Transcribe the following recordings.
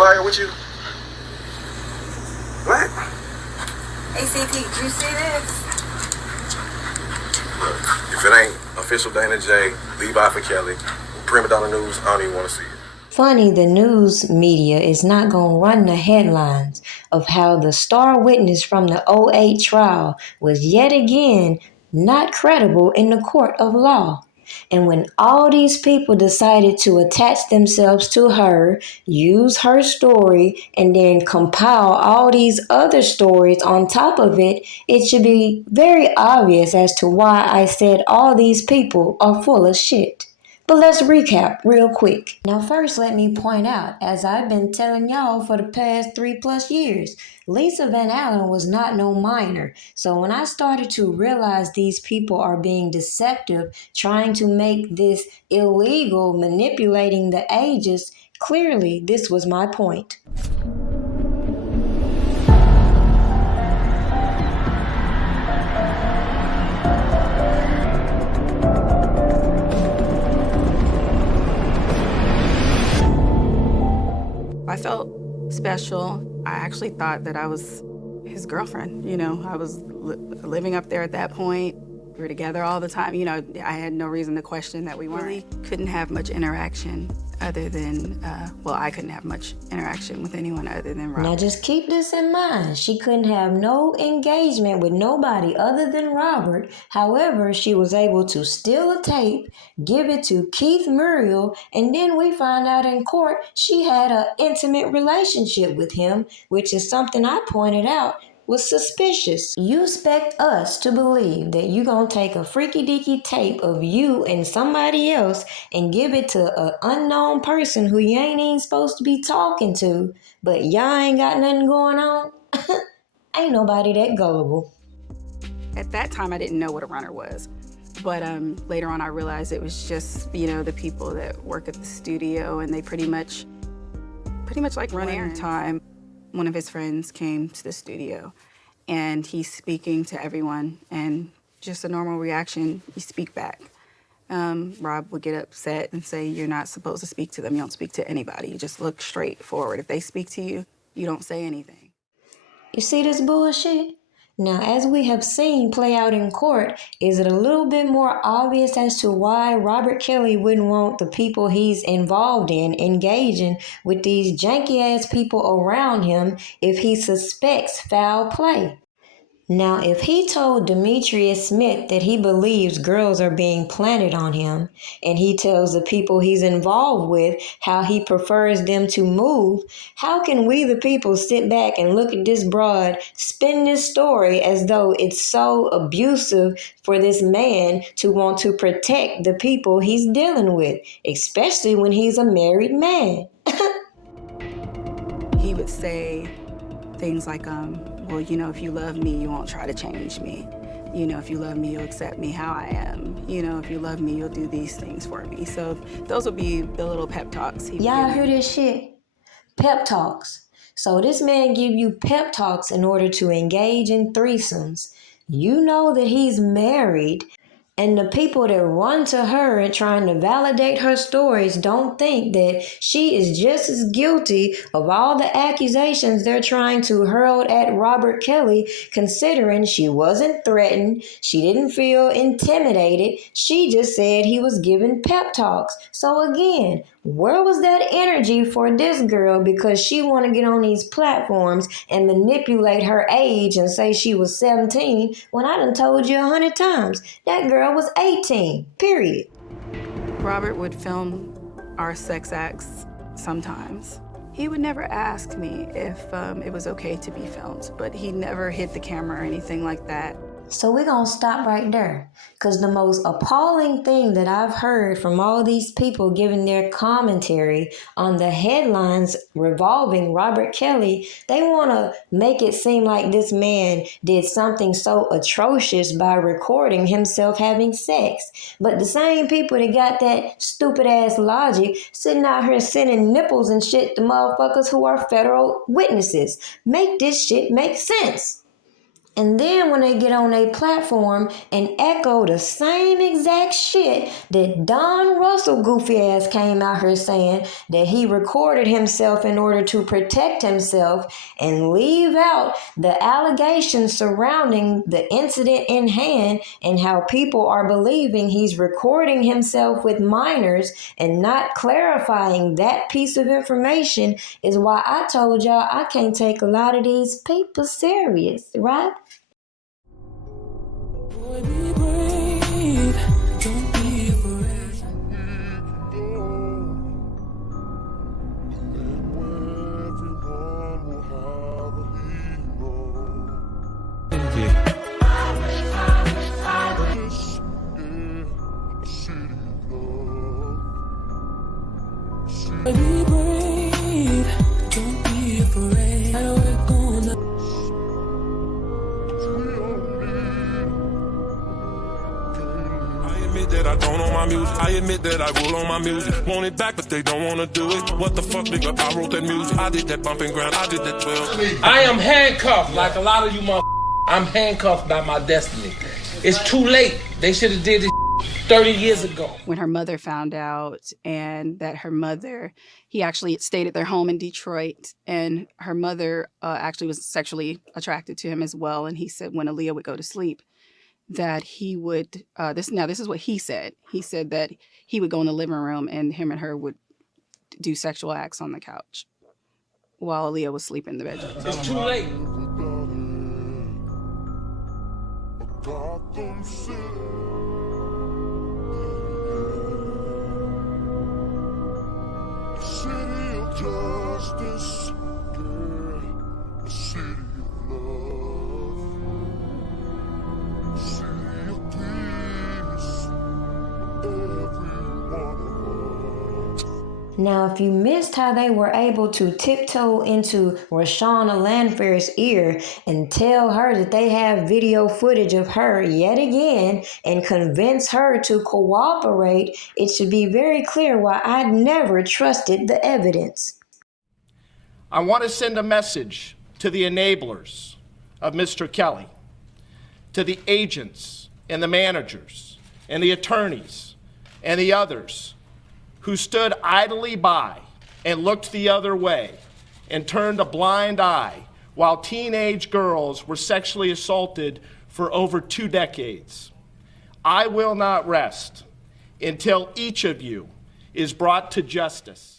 your lawyer with you? What? ACP, did you see this? Look, if it ain't official Dana J, Levi for Kelly, Primadonnanews, I don't even want to see it. Funny, the news media is not going to run the headlines of how the star witness from the '08 trial was yet again not credible in the court of law. And when all these people decided to attach themselves to her, use her story, and then compile all these other stories on top of it, it should be very obvious as to why I said all these people are full of shit. But let's recap real quick. Now first let me point out, as I've been telling y'all for the past 3+ years, Lisa Van Allen was not no minor. So when I started to realize these people are being deceptive, trying to make this illegal, manipulating the ages, clearly this was my point. I felt special. I actually thought that I was his girlfriend. You know, I was living up there at that point. We were together all the time. You know, I had no reason to question that we weren't. Really couldn't have much interaction other than, well, I couldn't have much interaction with anyone other than Robert. Now just keep this in mind. She couldn't have no engagement with nobody other than Robert. However, she was able to steal a tape, give it to Keith Muriel, and then we find out in court she had an intimate relationship with him, which is something I pointed out was suspicious. You expect us to believe that you gonna take a freaky deaky tape of you and somebody else and give it to an unknown person who you ain't even supposed to be talking to, but y'all ain't got nothing going on? Ain't nobody that gullible. At that time, I didn't know what a runner was. But later on, I realized it was just, you know, the people that work at the studio, and they pretty much like run errand time. One of his friends came to the studio, and he's speaking to everyone, and just a normal reaction, you speak back. Rob would get upset and say, you're not supposed to speak to them. You don't speak to anybody. You just look straight forward. If they speak to you, you don't say anything. You see this bullshit? Now, as we have seen play out in court, is it a little bit more obvious as to why Robert Kelly wouldn't want the people he's involved in engaging with these janky-ass people around him if he suspects foul play? Now, if he told Demetrius Smith that he believes girls are being planted on him, and he tells the people he's involved with how he prefers them to move, how can we the people sit back and look at this broad, spin this story as though it's so abusive for this man to want to protect the people he's dealing with, especially when he's a married man? He would say things like, well, you know, if you love me, you won't try to change me. You know, if you love me, you'll accept me how I am. You know, if you love me, you'll do these things for me. So those would be the little pep talks. Y'all hear this shit? Pep talks. So this man give you pep talks in order to engage in threesomes. You know that he's married, and the people that run to her and trying to validate her stories don't think that she is just as guilty of all the accusations they're trying to hurl at Robert Kelly, considering she wasn't threatened, she didn't feel intimidated, she just said he was giving pep talks. So again, where was that energy for this girl because she want to get on these platforms and manipulate her age and say she was 17 when I done told you 100 times that girl was 18, period. Robert would film our sex acts sometimes. He would never ask me if it was okay to be filmed, but he never hit the camera or anything like that. So we're going to stop right there, because the most appalling thing that I've heard from all these people giving their commentary on the headlines revolving Robert Kelly, they want to make it seem like this man did something so atrocious by recording himself having sex. But the same people that got that stupid ass logic sitting out here sending nipples and shit to motherfuckers who are federal witnesses. Make this shit make sense. And then when they get on a platform and echo the same exact shit that Don Russell goofy ass came out here saying that he recorded himself in order to protect himself, and leave out the allegations surrounding the incident in hand and how people are believing he's recording himself with minors and not clarifying that piece of information, is why I told y'all I can't take a lot of these people serious, right? Boy, be brave. Don't be afraid. Be brave. Don't be afraid. I know we're gonna. I admit that I don't own my music. I admit that I will own my music. Want it back, but they don't wanna do it. What the fuck, nigga? I wrote that music. I did that bumping ground. I did that 12. I am handcuffed like a lot of you motherfuckers. I'm handcuffed by my destiny. It's too late. They should have did this 30 years ago. When her mother found out, and that her mother, he actually stayed at their home in Detroit, and her mother actually was sexually attracted to him as well. And he said when Aaliyah would go to sleep, that he would, this is what he said. He said that he would go in the living room and him and her would do sexual acts on the couch while Aaliyah was sleeping in the bedroom. It's too late. City of justice, yeah, a city of love, a city of peace, every one of us. Now, if you missed how they were able to tiptoe into Rashawna Landfair's ear and tell her that they have video footage of her yet again and convince her to cooperate, it should be very clear why I never trusted the evidence. I want to send a message to the enablers of Mr. Kelly, to the agents and the managers and the attorneys and the others who stood idly by and looked the other way and turned a blind eye while teenage girls were sexually assaulted for over 2 decades. I will not rest until each of you is brought to justice.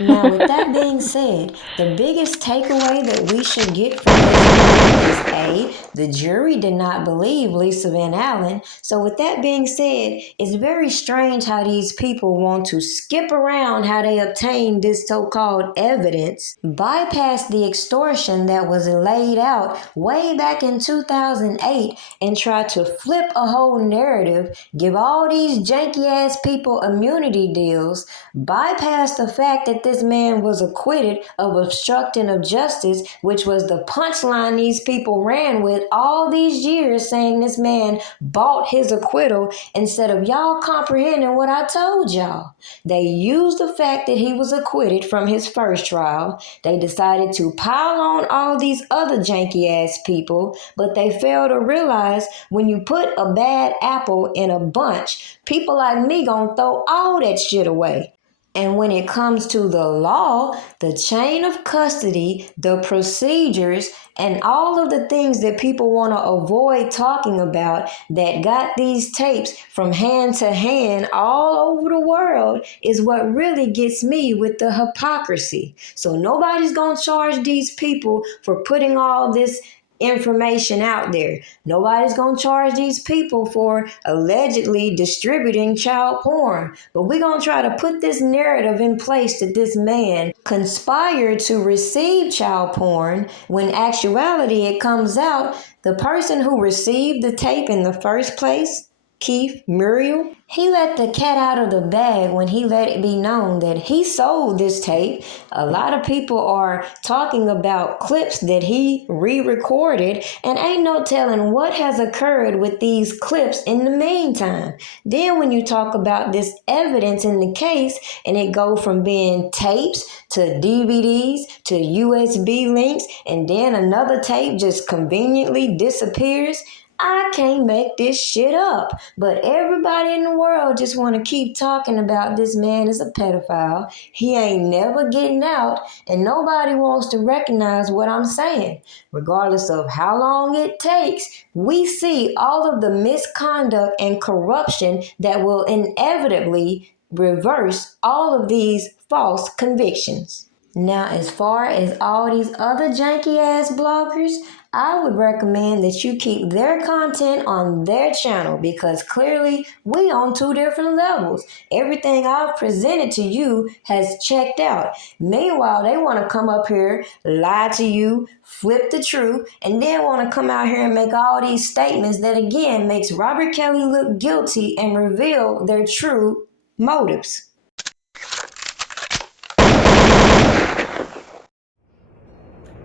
Now, with that being said, the biggest takeaway that we should get from this video is A, the jury did not believe Lisa Van Allen. So with that being said, it's very strange how these people want to skip around how they obtained this so-called evidence, bypass the extortion that was laid out way back in 2008, and try to flip a whole narrative, give all these janky-ass people immunity deals, bypass the fact that this man was acquitted of obstructing of justice, which was the punchline these people ran with all these years, saying this man bought his acquittal, instead of y'all comprehending what I told y'all. They used the fact that he was acquitted from his first trial. They decided to pile on all these other janky ass people, but they failed to realize when you put a bad apple in a bunch, people like me gonna throw all that shit away. And when it comes to the law, the chain of custody, the procedures, and all of the things that people want to avoid talking about that got these tapes from hand to hand all over the world is what really gets me with the hypocrisy. So nobody's going to charge these people for putting all this information out there. Nobody's gonna charge these people for allegedly distributing child porn, but we're gonna try to put this narrative in place that this man conspired to receive child porn, when actuality it comes out the person who received the tape in the first place Keith Muriel, he let the cat out of the bag when he let it be known that he sold this tape. A lot of people are talking about clips that he re-recorded, and ain't no telling what has occurred with these clips in the meantime. Then when you talk about this evidence in the case, and it go from being tapes to DVDs to USB links, and then another tape just conveniently disappears, I can't make this shit up. But everybody in the world just want to keep talking about this man as a pedophile. He ain't never getting out, and nobody wants to recognize what I'm saying. Regardless of how long it takes, we see all of the misconduct and corruption that will inevitably reverse all of these false convictions. Now, as far as all these other janky ass bloggers, I would recommend that you keep their content on their channel, because clearly we on two different levels. Everything I've presented to you has checked out. Meanwhile, they want to come up here, lie to you, flip the truth, and then want to come out here and make all these statements that again makes Robert Kelly look guilty and reveal their true motives.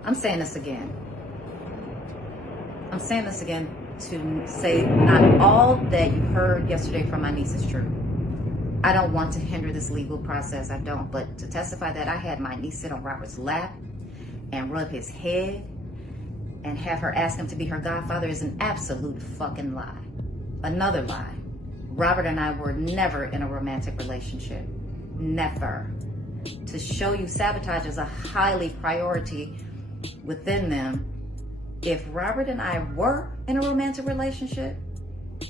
I'm saying this again. I'm saying this again to say not all that you heard yesterday from my niece is true. I don't want to hinder this legal process, I don't, but to testify that I had my niece sit on Robert's lap and rub his head and have her ask him to be her godfather is an absolute fucking lie. Another lie. Robert and I were never in a romantic relationship. Never. To show you sabotage is a highly priority within them. If Robert and I were in a romantic relationship,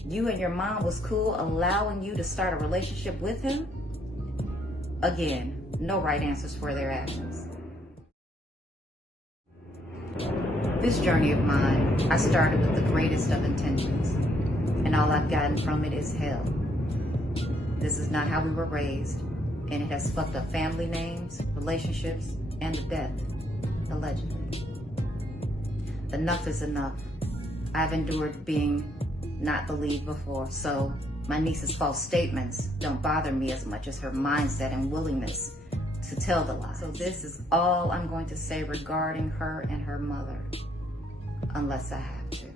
you and your mom was cool allowing you to start a relationship with him, again, no right answers for their actions. This journey of mine, I started with the greatest of intentions, and all I've gotten from it is hell. This is not how we were raised, and it has fucked up family names, relationships, and the death, allegedly. Enough is enough. I've endured being not believed before, so my niece's false statements don't bother me as much as her mindset and willingness to tell the lie. So this is all I'm going to say regarding her and her mother, unless I have to.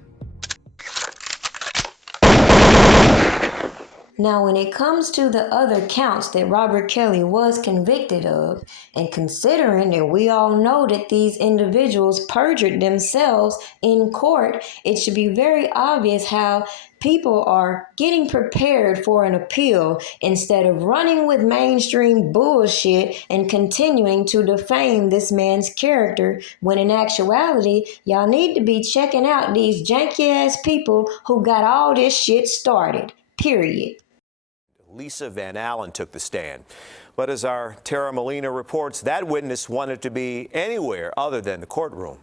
Now, when it comes to the other counts that Robert Kelly was convicted of, and considering that we all know that these individuals perjured themselves in court, it should be very obvious how people are getting prepared for an appeal instead of running with mainstream bullshit and continuing to defame this man's character, when in actuality, y'all need to be checking out these janky ass people who got all this shit started. Period. Lisa Van Allen took the stand. But as our Tara Molina reports, that witness wanted to be anywhere other than the courtroom.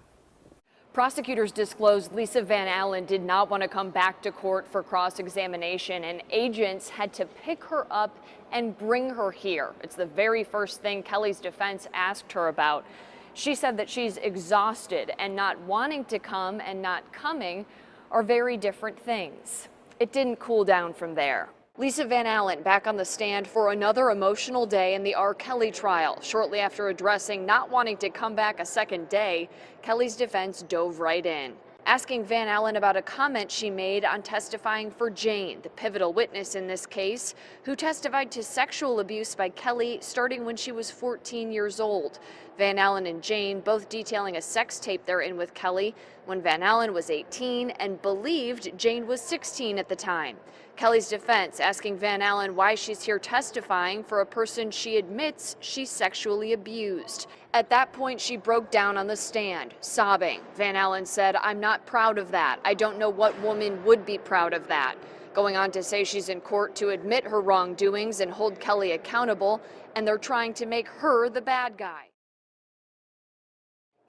Prosecutors disclosed Lisa Van Allen did not want to come back to court for cross-examination, and agents had to pick her up and bring her here. It's the very first thing Kelly's defense asked her about. She said that she's exhausted, and not wanting to come and not coming are very different things. It didn't cool down from there. Lisa Van Allen back on the stand for another emotional day in the R. Kelly trial. Shortly after addressing not wanting to come back a second day, Kelly's defense dove right in, asking Van Allen about a comment she made on testifying for Jane, the pivotal witness in this case, who testified to sexual abuse by Kelly starting when she was 14 years old. Van Allen and Jane both detailing a sex tape they're in with Kelly when Van Allen was 18 and believed Jane was 16 at the time. Kelly's defense asking Van Allen why she's here testifying for a person she admits she sexually abused. At that point, she broke down on the stand, sobbing. Van Allen said, "I'm not proud of that. I don't know what woman would be proud of that." Going on to say she's in court to admit her wrongdoings and hold Kelly accountable, and they're trying to make her the bad guy.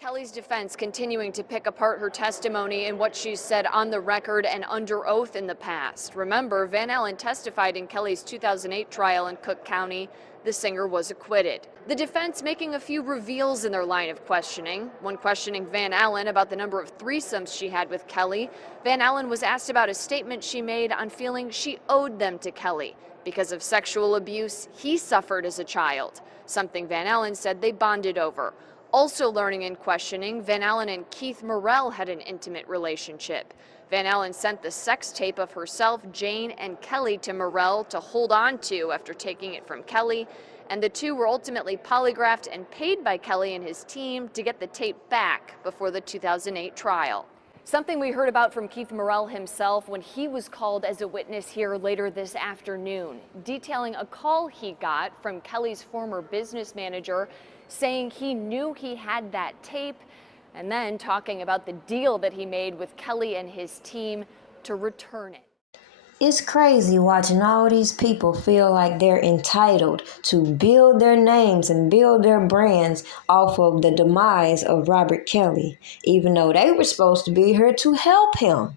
Kelly's defense continuing to pick apart her testimony and what she's said on the record and under oath in the past. Remember, Van Allen testified in Kelly's 2008 trial in Cook County. The singer was acquitted. The defense making a few reveals in their line of questioning. When questioning Van Allen about the number of threesomes she had with Kelly, Van Allen was asked about a statement she made on feeling she owed them to Kelly because of sexual abuse he suffered as a child, something Van Allen said they bonded over. Also learning in questioning, Van Allen and Keith Morrell had an intimate relationship. Van Allen sent the sex tape of herself, Jane, and Kelly to Morrell to hold on to after taking it from Kelly, and the two were ultimately polygraphed and paid by Kelly and his team to get the tape back before the 2008 trial. Something we heard about from Keith Morrell himself when he was called as a witness here later this afternoon, detailing a call he got from Kelly's former business manager saying he knew he had that tape, and then talking about the deal that he made with Kelly and his team to return it. It's crazy watching all these people feel like they're entitled to build their names and build their brands off of the demise of Robert Kelly, even though they were supposed to be here to help him.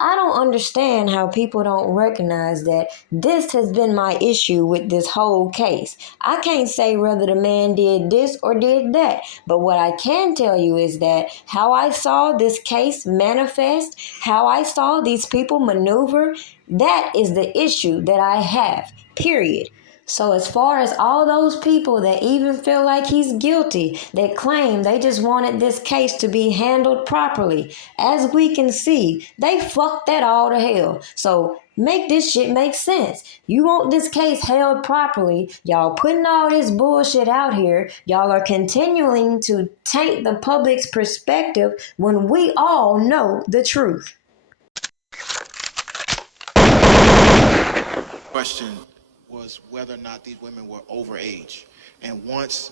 I don't understand how people don't recognize that this has been my issue with this whole case. I can't say whether the man did this or did that, but what I can tell you is that how I saw this case manifest, how I saw these people maneuver, that is the issue that I have, period. So as far as all those people that even feel like he's guilty, that claim they just wanted this case to be handled properly, as we can see, they fucked that all to hell. So make this shit make sense. You want this case held properly, y'all putting all this bullshit out here, y'all are continuing to taint the public's perspective when we all know the truth. Question was whether or not these women were over age. And once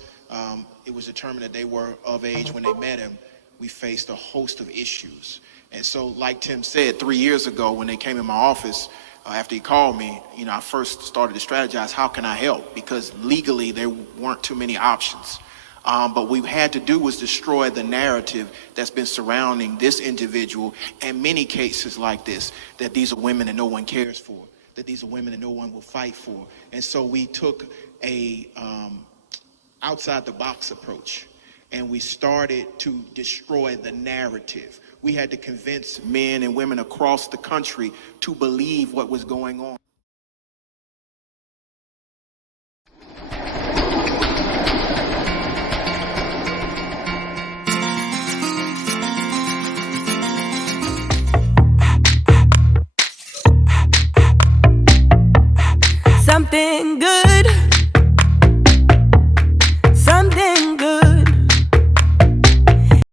it was determined that they were of age when they met him, we faced a host of issues. And so, like Tim said, 3 years ago when they came in my office, after he called me, I first started to strategize, how can I help? Because legally there weren't too many options. But what we had to do was destroy the narrative that's been surrounding this individual and many cases like this, that these are women that no one cares for, that these are women that no one will fight for. And so we took a outside the box approach, and we started to destroy the narrative. We had to convince men and women across the country to believe what was going on. Something good